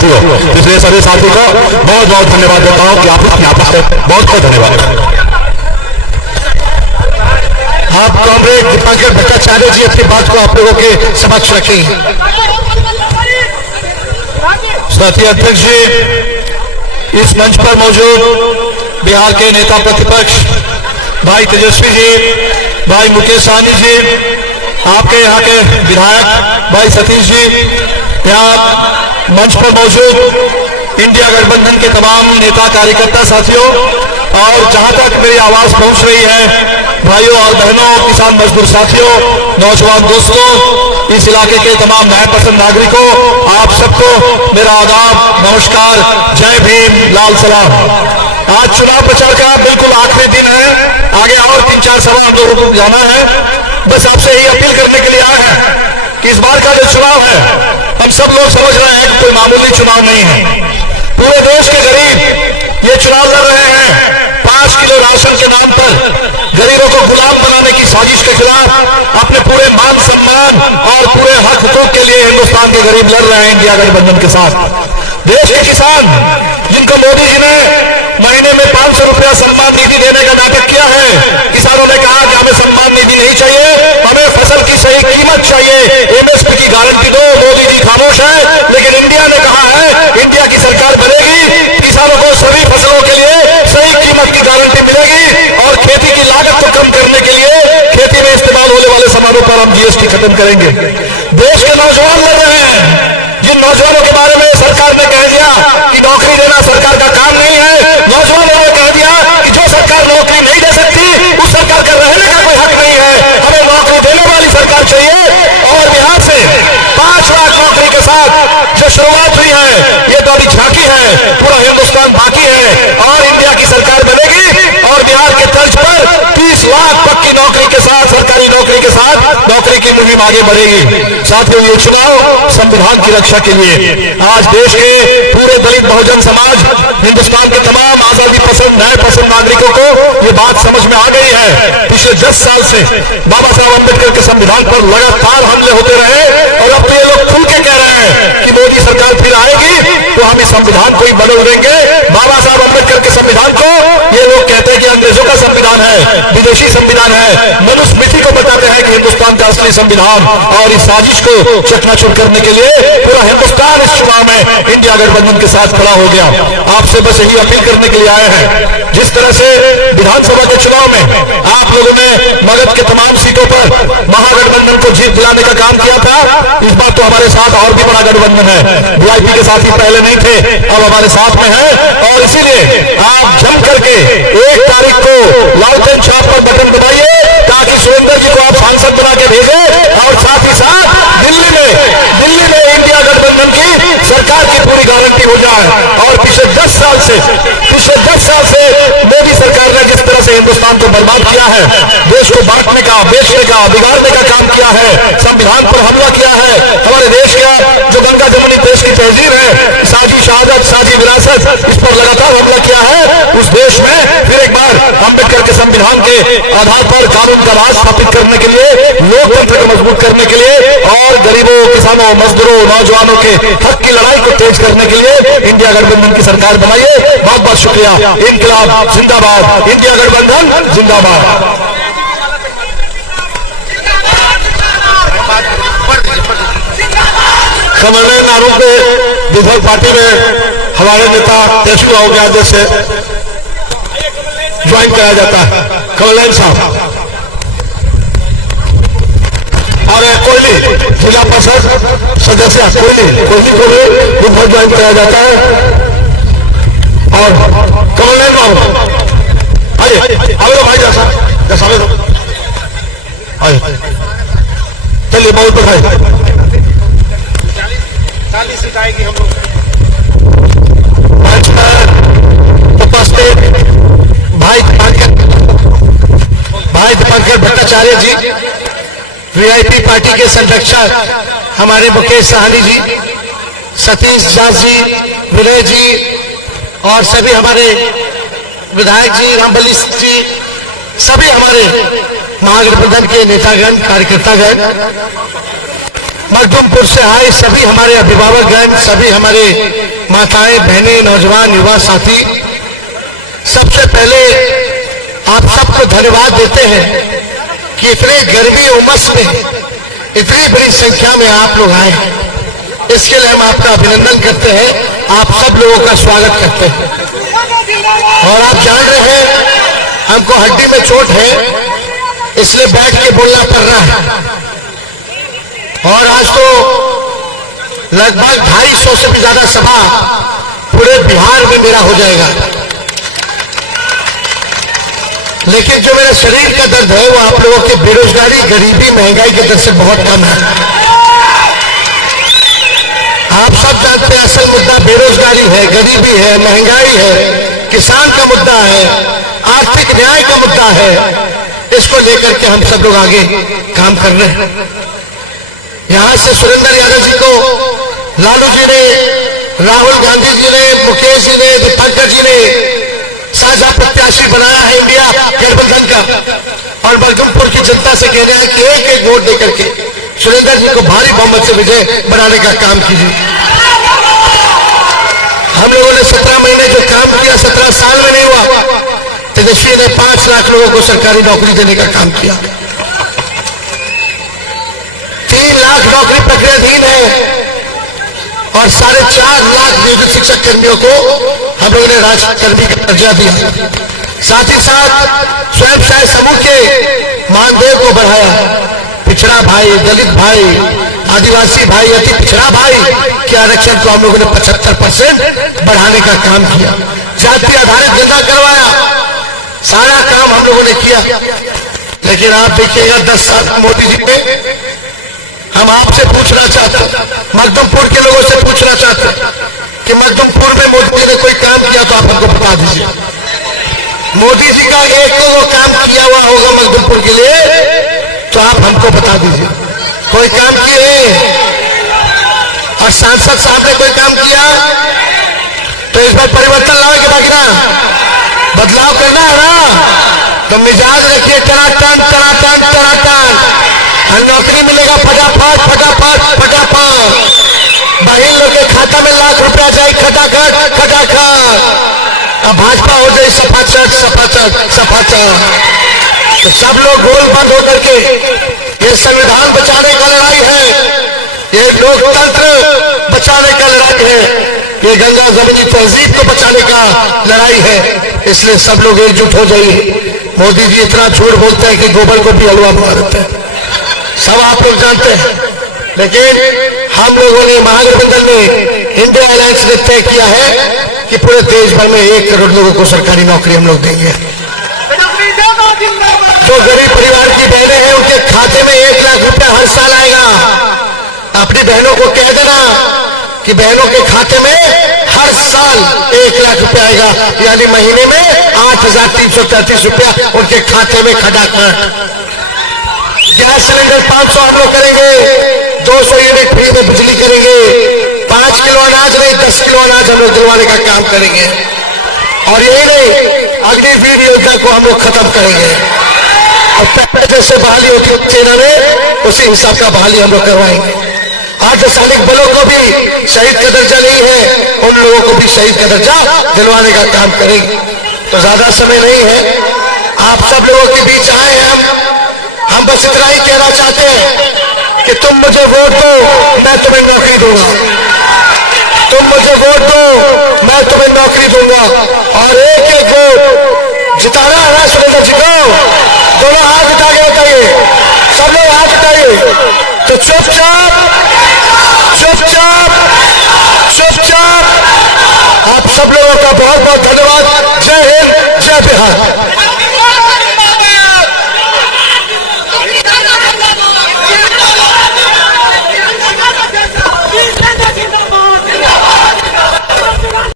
साथियों, इसलिए सभी साथी को बहुत बहुत धन्यवाद देता हूँ कि आप यहाँ पर बहुत बहुत धन्यवाद। आप कॉमरेड दीपांकर भट्टाचार्य जी अपनी बात को आप लोगों के समक्ष रखें। साथी अध्यक्ष जी, इस मंच पर मौजूद बिहार के नेता प्रतिपक्ष भाई तेजस्वी जी, भाई मुकेश सहनी जी, आपके यहाँ के विधायक भाई सतीश जी, यहाँ मंच पर मौजूद इंडिया गठबंधन के तमाम नेता कार्यकर्ता साथियों, और जहां तक मेरी आवाज पहुंच रही है भाइयों और बहनों, किसान मजदूर साथियों, नौजवान दोस्तों, इस इलाके के तमाम न्याय पसंद नागरिकों, आप सबको मेरा आदाब, नमस्कार, जय भीम, लाल सलाम। आज चुनाव प्रचार का बिल्कुल आखिरी दिन है, आगे और 3-4 सभा हम लोगों को जाना है। बस आपसे यही अपील करने के लिए आए हैं कि इस बार का जो चुनाव है, हम सब लोग समझ रहे हैं कि कोई मामूली चुनाव नहीं है। पूरे देश के गरीब ये चुनाव लड़ रहे हैं 5 किलो राशन के नाम पर गरीबों को गुलाम बनाने की साजिश के खिलाफ, अपने पूरे मान सम्मान और पूरे हक हकूक के लिए हिंदुस्तान के गरीब लड़ रहे हैं इंडिया गठबंधन के साथ। देश के किसान जिनको मोदी जी ने महीने में 500 रुपया सम्मान निधि देने का नाटक किया है, किसानों ने कहा कि हमें सम्मान निधि नहीं चाहिए, हमें फसल की सही कीमत चाहिए, एमएसपी की गारंटी दो। मोदी जी खामोश है, लेकिन इंडिया ने कहा है इंडिया की सरकार बनेगी, किसानों को सभी फसलों के लिए सही कीमत की गारंटी मिलेगी और खेती की लागत को कम करने के लिए खेती में इस्तेमाल होने वाले सामानों पर हम जीएसटी खत्म करेंगे। देश के नौजवान लड़ रहे हैं, जिन नौजवानों के बारे में सरकार ने कह दिया कि नौकरी देना सरकार का काम नहीं है, नौजवानों ने कह दिया कि जो सरकार नौकरी नहीं दे सकती उस सरकार का रहने का कोई हक नहीं है, हमें नौकरी देने वाली सरकार चाहिए। और बिहार से 5 लाख नौकरी के साथ जो शुरुआत हुई है, ये तो अभी झांकी है, पूरा हिंदुस्तान बाकी है और इंडिया की सरकार बनेगी और बिहार के तर्ज पर 30 लाख पक्की नौकरी के साथ, सरकारी नौकरी के साथ नौकरी की मुहिम आगे बढ़ेगी। साथियों, ये चुनाव संविधान की रक्षा के लिए, आज देश के पूरे दलित बहुजन समाज, हिंदुस्तान के तमाम आजादी पसंद न्याय पसंद नागरिकों को ये बात समझ में आ गई है। पिछले 10 साल से बाबा साहब अम्बेडकर के संविधान पर लगातार हमले होते रहे और अब तो ये लोग खुल के कह रहे हैं कि मोदी सरकार फिर आएगी तो हम इस संविधान को ही बदल देंगे। बाबा साहब अम्बेडकर के संविधान को ये लोग कहते हैं कि अंग्रेजों का संविधान है, विदेशी संविधान है, मनुस्मृति को बताते हैं कि हिंदुस्तान का असली संविधान, और इस साजिश को चकनाचूर करने के लिए पूरा हिंदुस्तान इस चुनाव में इंडिया गठबंधन के साथ खड़ा हो गया। आपसे बस यही अपील करने के लिए आए हैं, जिस तरह से विधानसभा के चुनाव में आप लोगों ने मगध के तमाम सीटों पर महागठबंधन को जीत दिलाने का काम किया था, इस बार तो हमारे साथ और भी बड़ा गठबंधन है। वीआईपी के साथ ही पहले नहीं थे, अब हमारे साथ में है, और इसीलिए आप जम करके 1 तारीख को लालटेन छाप पर बटन दबाइए ताकि सुरेंद्र जी को आप सांसद बना के भेजें और साथ ही साथ दिल्ली में इंडिया गठबंधन की सरकार की पूरी गारंटी हो जाए। और पिछले 10 साल से मोदी सरकार ने जिस तरह से हिंदुस्तान को बर्बाद किया है, देश को बांटने का, बेचने का, बिगाड़ने का काम किया है, संविधान पर हमला किया है, हमारे देश का जो गंगा जमुनी देश की तहजीब है, साझी शहादत, साझी विरासत, इस पर लगातार हमला किया है। उस देश में फिर एक बार अम्बेडकर के संविधान के आधार पर कानून का राज स्थापित करने के लिए, लोकतंत्र को मजबूत करने के लिए और गरीबों, किसानों, मजदूरों, नौजवानों के हक की लड़ाई को तेज करने के लिए इंडिया गठबंधन की सरकार बनाइए। बहुत बहुत शुक्रिया। इंकलाब जिंदाबाद, इंडिया गठबंधन जिंदाबाद। समन्वय आरोप में विफल पार्टी में हमारे नेता तेजस्वी यादव से ज्वाइन कराया जाता है, कमलैन साहब और कोयली जिला परिषद सदस्य कोयली को भी विफल ज्वाइन कराया जाता है। और कमलैन बाबू आइए, आओ भाई, जैसा आइए, चलिए बहुत बधाई। 40 सीट आएगी हम लोग। मंच पर उपस्थित भाई दीपांकर भट्टाचार्य जी, वीआईपी पार्टी के संरक्षक हमारे मुकेश सहनी जी, सतीश झा जी, विनय जी और सभी हमारे विधायक जी, रामबली जी, सभी हमारे महागठबंधन के नेतागण, कार्यकर्तागण, मखदूमपुर से आए सभी हमारे अभिभावकगण, सभी हमारे माताएं, बहनें, नौजवान, युवा साथी, सबसे पहले आप सबको धन्यवाद देते हैं कि इतने गर्मी उमस में इतनी बड़ी संख्या में आप लोग आए। इसके लिए हम आपका अभिनंदन करते हैं, आप सब लोगों का स्वागत करते हैं। और आप जान रहे हैं हमको हड्डी में चोट है, इसलिए बैठ के बोलना पड़ रहा है। और आज तो लगभग 250 से भी ज्यादा सभा पूरे बिहार में मेरा हो जाएगा, लेकिन जो मेरे शरीर का दर्द है वो आप लोगों के बेरोजगारी, गरीबी, महंगाई के दर्द से बहुत कम है। आप सब जानते हैं असल मुद्दा बेरोजगारी है, गरीबी है, महंगाई है, किसान का मुद्दा है, आर्थिक न्याय का मुद्दा है। इसको लेकर के हम सब लोग आगे काम कर रहे हैं। यहां से सुरेंद्र यादव जी को लालू जी ने, राहुल गांधी जी ने, मुकेश जी ने, दीपंकर जी ने साझा प्रत्याशी बनाया है इंडिया गठबंधन का। और मखदुमपुर की जनता से कह रहे हैं कि एक एक वोट देकर के सुरेंद्र जी को भारी बहुमत से विजय बनाने का काम कीजिए। हम लोगों ने 17 महीने जो काम किया 17 साल में नहीं हुआ। तेजस्वी ने 5 लाख लोगों को सरकारी नौकरी देने का काम किया, 3 लाख नौकरी प्रक्रियाधीन है और 4.5 लाख नियोजित शिक्षक कर्मियों को हम लोगों ने राजकर्मी का दर्जा दिया। साथ ही साथ स्वयं सहायक समूह के मानदेय को बढ़ाया। पिछड़ा भाई, दलित भाई, आदिवासी भाई, अति पिछड़ा भाई के आरक्षण को हम लोगों ने 75% बढ़ाने का काम किया। जाति आधारित गणना करवाया, सारा काम हम लोगों ने किया। लेकिन आप देखिएगा 10 साल मोदी जी ने, हम आपसे पूछना चाहते, मखदुमपुर के लोगों से पूछना चाहते कि मखदुमपुर में मोदी जी ने कोई काम किया तो आप हमको बता दीजिए। मोदी जी का एक तो वो काम किया हुआ होगा मखदुमपुर के लिए तो आप हमको बता दीजिए। कोई काम किए? और सांसद साहब ने कोई काम किया? तो इस बार परिवर्तन लाओगे बाकी ना, बदलाव करना है ना, तो मिजाज रखिए टनाटन टनाटन टनाटन। नौकरी मिलेगा फटाफट फटाफट फटाफट, बहन लोग के खाता में लाख रुपया जाए खटाखट खटाखट। अब भाजपा हो जाए सफाचट सफाचट सफाचट। तो सब लोग गोलबंद होकर के, ये संविधान बचाने का लड़ाई है, ये लोकतंत्र बचाने का लड़ाई है, ये गंगा जमुनी तहजीब को बचाने का लड़ाई है। इसलिए सब लोग एकजुट हो जाइए। मोदी जी इतना झूठ बोलते हैं कि गोबर को भी हलवा बना देते हैं, सब आप लोग जानते हैं। लेकिन हम लोगों ने महागठबंधन में इंडिया अलायंस ने तय किया है कि पूरे देश भर में 1 करोड़ लोगों को सरकारी नौकरी हम लोग देंगे। जो गरीब परिवार की बहनें हैं उनके खाते में 1 लाख रुपया हर साल आएगा। अपनी बहनों को कह देना कि बहनों के खाते में हर साल 1 लाख रुपया आएगा, यानी महीने में 8,333 रुपया उनके खाते में खटाखट। गैस सिलेंडर 500 हम लोग करेंगे, 200 यूनिट फ्री में बिजली करेंगे, 5 किलो अनाज नहीं 10 किलो अनाज हम लोग दिलवाने का काम करेंगे। और यही नहीं, अग्निवीर योजना को हम लोग खत्म करेंगे और पहले जैसे बहाली होती सेना में उसी हिसाब का बहाली हम लोग करवाएंगे। अर्धसैनिक बलों को भी शहीद का दर्जा नहीं है, उन लोगों को भी शहीद का दर्जा दिलवाने का काम करेंगे। तो ज्यादा समय नहीं है, आप सब लोगों के बीच आए हैं हम बस इतना ही कहना चाहते हैं कि तुम मुझे वोट दो, मैं तुम्हें नौकरी दूंगा। तुम मुझे वोट दो, मैं तुम्हें नौकरी दूंगा। और एक एक वोट जिताना है ना सुरेंद्र जी को, दोनों हाथ उठा के बताइए, सब लोग हाथ उठाइए। तो चुपचाप चुपचाप चुपचाप। आप सब लोगों का बहुत बहुत धन्यवाद। जय हिंद, जय बिहार।